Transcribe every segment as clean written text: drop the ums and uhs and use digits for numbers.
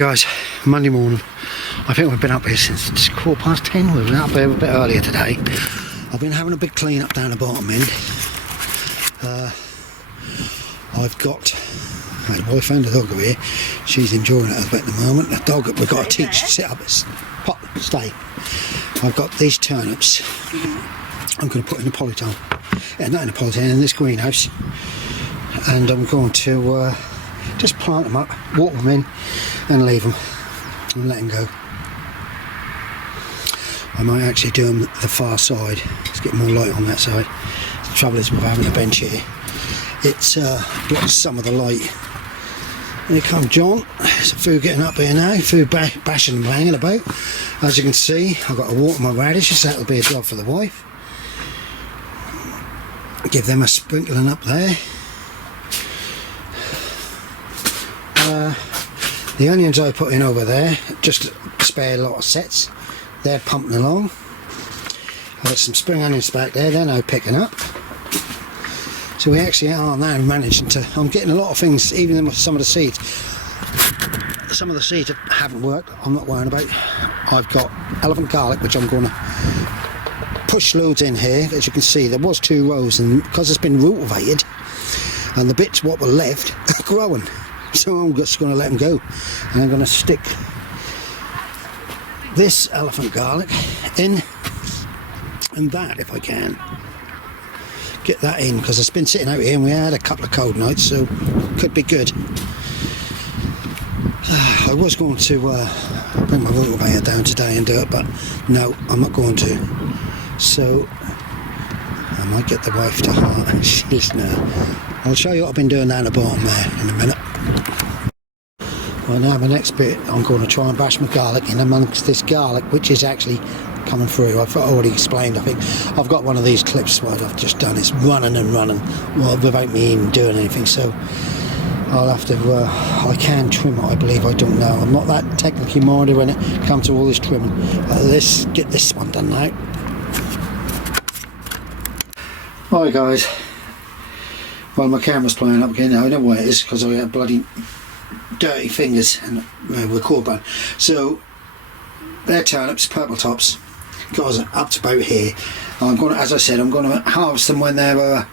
Guys, Monday morning. I think we've been up here since 10:15. We've been up here a bit earlier today. I've been having a big clean up down the bottom end. I've got my wife and the dog over here. She's enjoying it a bit at the moment. The dog we've got to teach to sit up. Stay. I've got these turnips. I'm going to put in a polytunnel. Not in a polytunnel, in this greenhouse. And I'm going to just plant them up, water them in, and leave them and let them go. I might actually do them the far side. Let's get more light on that side. The trouble is with having a bench here, it's blocks some of the light. Here comes John. There's food getting up here now. Food bashing and banging about. As you can see, I've got to water my radishes. That'll be a job for the wife. Give them a sprinkling up there. The onions I put in over there, just spare a lot of sets. They're pumping along. I've got some spring onions back there, they're now picking up. So we actually are now managing to, I'm getting a lot of things, even with some of the seeds. Some of the seeds haven't worked, I'm not worrying about. I've got elephant garlic, which I'm going to push loads in here. As you can see, there was 2 rows, and because it's been rootivated, and the bits what were left are growing. So I'm just going to let them go, and I'm going to stick this elephant garlic in, and that, if I can get that in, because it's been sitting out here and we had a couple of cold nights, so could be good. I was going to bring my rotavator down today and do it, but no, I'm not going to. So I might get the wife to heart. She's now. I'll show you what I've been doing down the bottom there in a minute. Well, now the next bit, I'm going to try and bash my garlic in amongst this garlic, which is actually coming through. I've already explained, I think. I've got one of these clips what I've just done. It's running and running, well, without me even doing anything. So I'll have to, I can trim it, I believe. I don't know. I'm not that technically minded when it comes to all this trimming. Let's get this one done now. Alright guys. Well, my camera's playing up again now. I know why it is, because I have bloody dirty fingers and record button. So they're turnips, purple tops, guys, up to about here. I'm going to, as I said, I'm going to harvest them when they're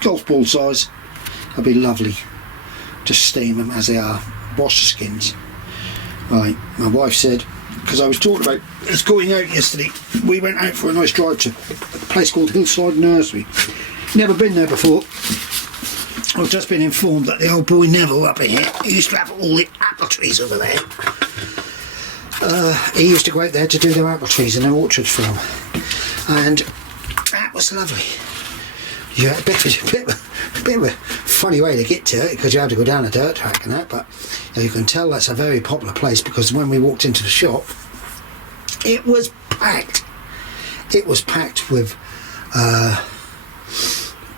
golf ball size. That'll be lovely. Just steam them as they are. Wash the skins. Right, my wife said, because I was talking about us going out yesterday, we went out for a nice drive to a place called Hillside Nursery. Never been there before. I've just been informed that the old boy Neville up here, he used to have all the apple trees over there. He used to go out there to do their apple trees and their orchards for them. And that was lovely. Yeah, a bit of a funny way to get to it, because you have to go down a dirt track and that, but you can tell that's a very popular place, because when we walked into the shop, it was packed. It was packed with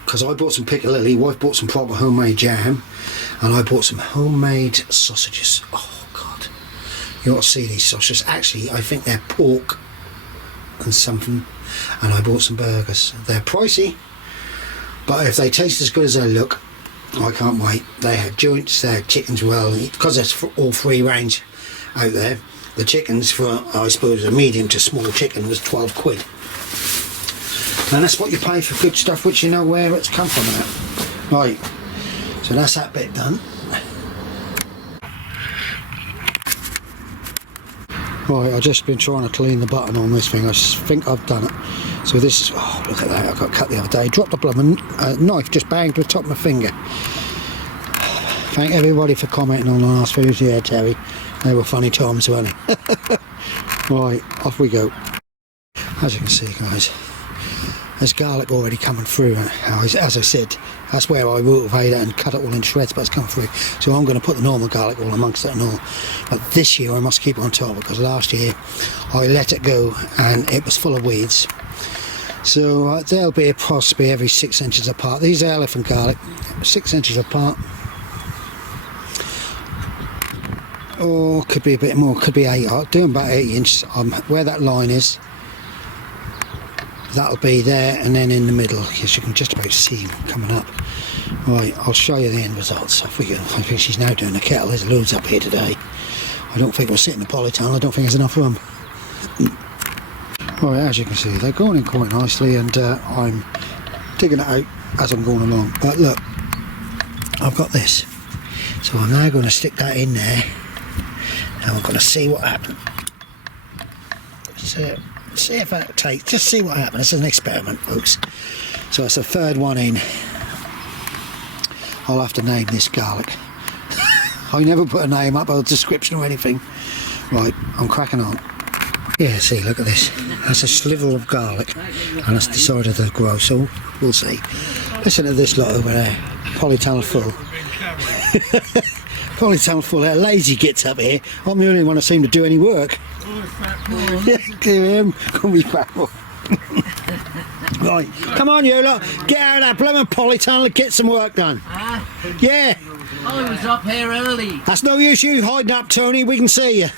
because I bought some piccalilli, wife bought some proper homemade jam, and I bought some homemade sausages. Oh god, you ought to see these sausages. Actually, I think they're pork and something, and I bought some burgers. They're pricey, but if they taste as good as they look, I can't wait. They have joints, they have chickens, well, because it's all free range out there. The chickens for, I suppose, a medium to small chicken was 12 quid. And that's what you pay for good stuff, which you know where it's come from at. Right, so that's that bit done. Right, I've just been trying to clean the button on this thing. I think I've done it. So this is, oh look at that, I got cut the other day. Dropped a blooming knife, just banged to the top of my finger. Thank everybody for commenting on the last videos. Yeah, Terry, they were funny times, weren't they? Right, off we go. As you can see, guys, there's garlic already coming through. As I said, that's where I rotivated it and cut it all in shreds, but it's come through. So I'm going to put the normal garlic all amongst it and all. But this year I must keep it on top, because last year I let it go and it was full of weeds. So they'll be possibly every 6 inches apart. These are elephant garlic, 6 inches apart. Or could be a bit more, could be 8. I'll do them about 8 inches. Where that line is, that'll be there, and then in the middle, because you can just about see them coming up. Right, I'll show you the end results. Off we go. I think she's now doing the kettle. There's loads up here today. I don't think we'll sit in the polytunnel. I don't think there's enough room. Right, as you can see, they're going in quite nicely, and I'm digging it out as I'm going along. But look, I've got this, so I'm now going to stick that in there, and we're going to see what happens. See if that takes. Just see what happens. This is an experiment, folks. So it's the third one in. I'll have to name this garlic. I never put a name up or a description or anything. Right, I'm cracking on. Yeah, see, look at this. That's a sliver of garlic, and that's decided to grow, so we'll see. Listen to this lot over there. Polytunnel full. Polytunnel full. That lazy gets up here. I'm the only one that seems to do any work. Yeah, clear him. Call me fat boy. Right, come on you lot. Get out of that blooming polytunnel and get some work done. Yeah. I was up here early. That's no use you hiding up, Tony. We can see you.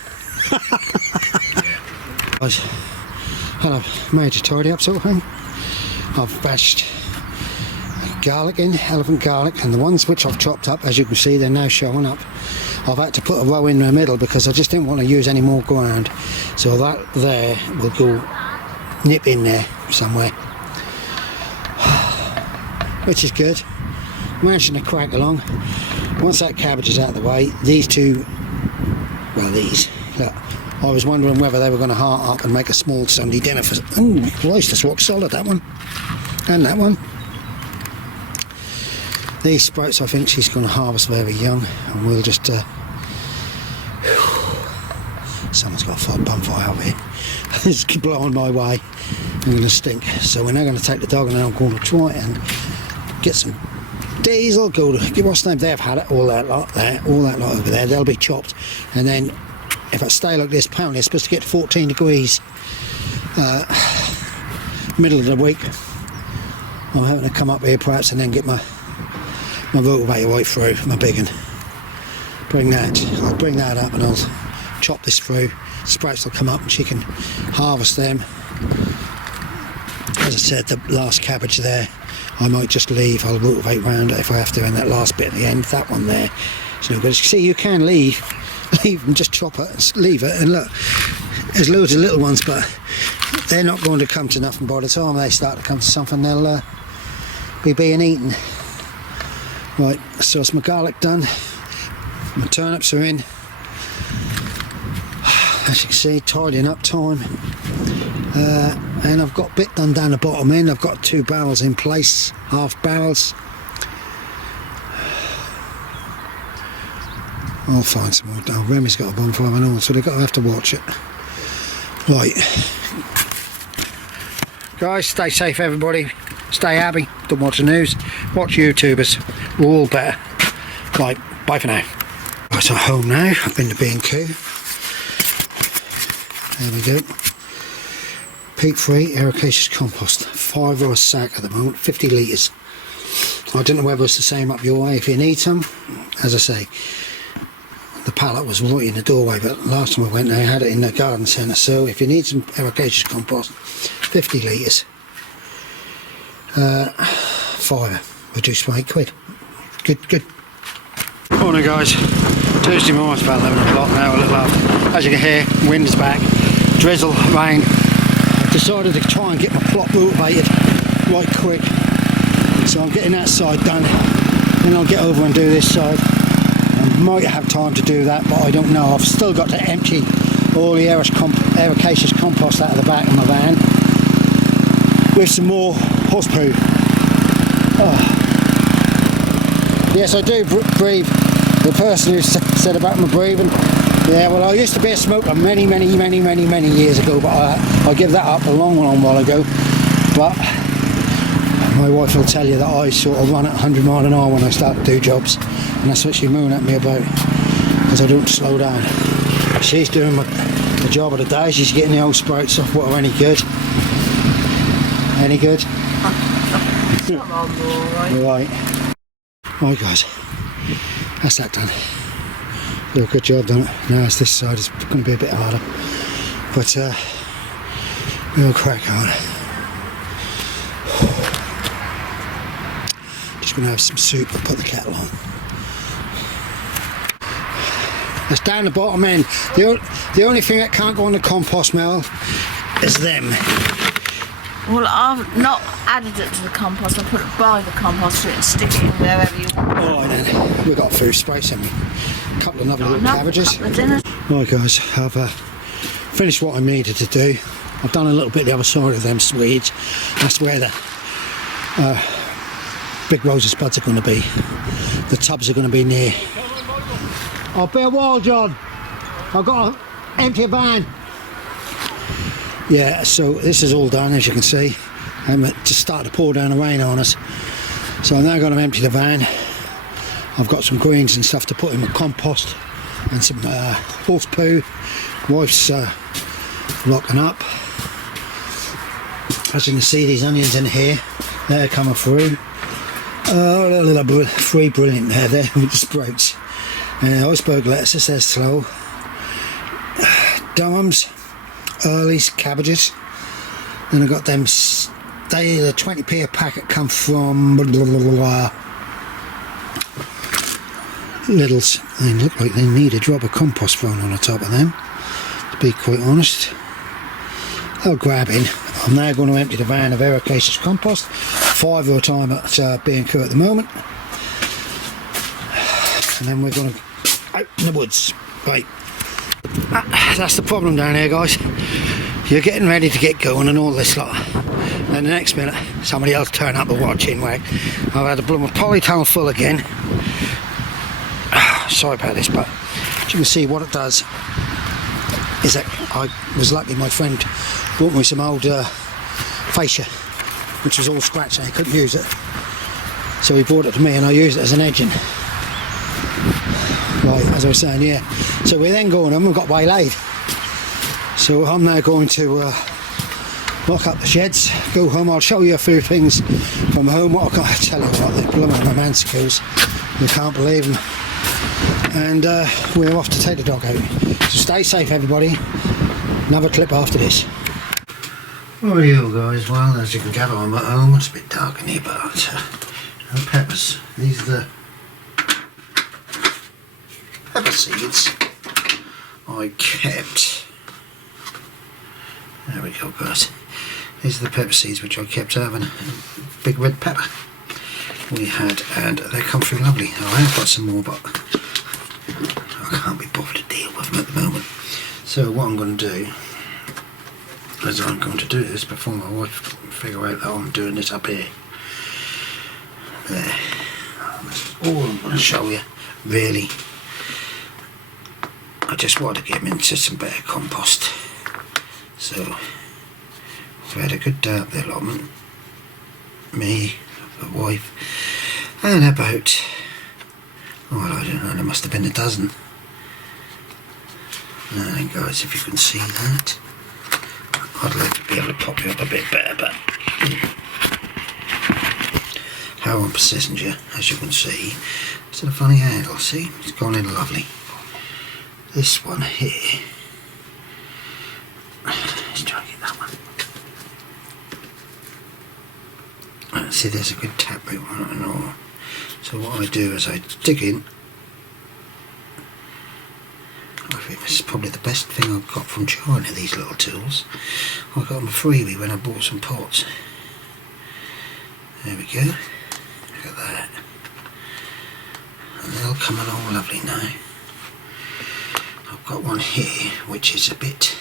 Hello, major tidy up sort of thing. I've bashed garlic in, elephant garlic, and the ones which I've chopped up, as you can see, they're now showing up. I've had to put a row in the middle because I just didn't want to use any more ground. So that there will go nip in there somewhere. Which is good. Managing to crack along. Once that cabbage is out of the way, these two, well these, look, I was wondering whether they were going to heart up and make a small Sunday dinner for... Oh Christ, that's rock solid, that one. And that one. These sprouts I think she's going to harvest very young, and we'll just... Someone's got a bonfire over here. It's blowing my way. I'm going to stink. So we're now going to take the dog and I'm going to try and get some diesel. Go to... What's the name? They've had it. All that lot there. All that lot over there. They'll be chopped. And then if I stay like this, apparently it's supposed to get to 14 degrees middle of the week. I'm having to come up here perhaps and then get my rotavator right through, my big one. I'll bring that up and I'll chop this through. Sprouts will come up and she can harvest them. As I said, the last cabbage there, I might just leave. I'll rotate round it if I have to, and that last bit at the end, that one there, it's no good. See, you can leave and just chop it, leave it, and look, there's loads of little ones, but they're not going to come to nothing. By the time they start to come to something, they'll be being eaten. Right, so it's my garlic done, my turnips are in. As you can see, tidying up time. And I've got a bit done down the bottom end. I've got 2 barrels in place, half barrels. I'll find some more. Oh, Remy's got a bonfire and all, so they've got to have to watch it. Right. Guys, stay safe everybody. Stay happy. Don't watch the news. Watch YouTubers. We're all better. Right, bye for now. Right, I'm home now. I've been to B&Q. There we go. Peat-free ericaceous compost. €5 a sack at the moment, 50 litres. I don't know whether it's the same up your way. If you need some, as I say, the pallet was right in the doorway, but last time I went they had it in the garden centre. So if you need some ericaceous compost, 50 litres. Fire, reduced by £8. Good. Morning guys. Tuesday morning, it's about 11 o'clock now, a little after. As you can hear, wind is back. Drizzle, rain. I've decided to try and get my plot rotavated right quick. So I'm getting that side done. Then I'll get over and do this side. I might have time to do that, but I don't know. I've still got to empty all the ericaceous compost out of the back of my van with some more horse poo. Oh. Yes, I do breathe. The person who said about my breathing, yeah, well, I used to be a smoker many years ago, but I give that up a long while ago. But my wife will tell you that I sort of run at 100 miles an hour when I start to do jobs, and that's what she moaned at me about, because I don't slow down. She's doing the job of the day. She's getting the old sprouts off. What are any good? Any good? Right. Right guys, that's that done. Do a good job done it. Now it's this side, it's going to be a bit harder, but we'll crack on. Just going to have some soup. I'll put the kettle on. That's down the bottom end. The only thing that can't go on the compost, Mel, is them. Well, I've not added it to the compost. I put it by the compost and stick it in wherever you want. Oh, then we've got food space, haven't we? A couple of lovely little cabbages. Couple of dinners. Right, guys, I've finished what I needed to do. I've done a little bit the other side of them Swedes. That's where the big roses buds are going to be. The tubs are going to be near. I'll be a while, John. I've got to empty a van. Yeah, so this is all done, as you can see. I'm just started to pour down the rain on us. So I'm now going to empty the van. I've got some greens and stuff to put in my compost and some horse poo. Wife's locking up. As you can see, these onions in here, they're coming through. Three brilliant there with the sprouts. Iceberg lettuce, they're slow. Durhams, earlies, cabbages. Then I got them, the 20p a packet come from Lidl's. They look like they need a drop of compost thrown on the top of them, to be quite honest. They'll grab in. I'm now going to empty the van of ericaceous compost. 5 at a time at B&Q at the moment. And then we're going to out in the woods. Right. That's the problem down here, guys. You're getting ready to get going and all this lot. Then the next minute, somebody else turn up the watching wag. I've had a bloom of polytunnel full again. Sorry about this, but as you can see, what it does is that I was lucky my friend brought me some old fascia, which was all scratched and he couldn't use it. So he brought it to me and I used it as an edging. Right, as I was saying, yeah. So we're then going and we've got waylaid. So I'm now going to lock up the sheds, go home. I'll show you a few things from home. What I can't tell you what, they're blooming my man skills. You can't believe them. And we're off to take the dog out. So stay safe, everybody. Another clip after this. What are you guys? Well, as you can gather, I'm at home. It's a bit dark in here, but peppers. These are the pepper seeds I kept. There we go, guys. These are the pepper seeds which I kept having. Big red pepper we had, and they come through lovely. I have got some more, but I can't be bothered to deal with them at the moment. So what I'm going to do is I'm going to do this before my wife figure out that I'm doing this up here. There. That's all I'm going to show you, really. I just want to get them into some better compost. So we've had a good day up there, allotment. Me, the wife, and about, well, I don't know, there must have been a dozen. Now guys, if you can see that, I'd like to be able to pop you up a bit better, but how I'm persistent you, as you can see. It's a funny handle, see, it's gone in lovely. This one here, let's try and get that one. See, there's a good taproot on it and all. So what I do is I dig in. I think this is probably the best thing I've got from China, these little tools. I got them a freebie when I bought some pots. There we go. Look at that. And they'll come along lovely now. I've got one here which is a bit,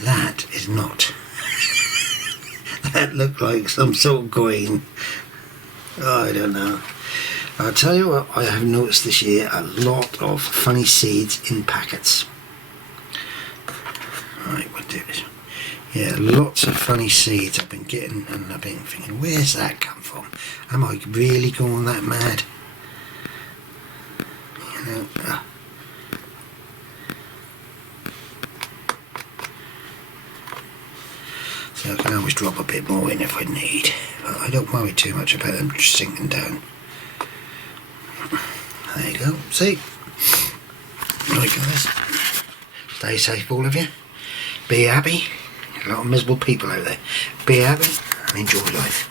that is not, that looked like some sort of green. I don't know. I'll tell you what, I have noticed this year a lot of funny seeds in packets. Right, we'll do this. Yeah, lots of funny seeds I've been getting, and I've been thinking, where's that come from? Am I really going that mad? You know, so I can always drop a bit more in if I need, but I don't worry too much about them just sinking down. There you go, see? Right guys, stay safe all of you, be happy. A lot of miserable people out there. Be happy and enjoy life.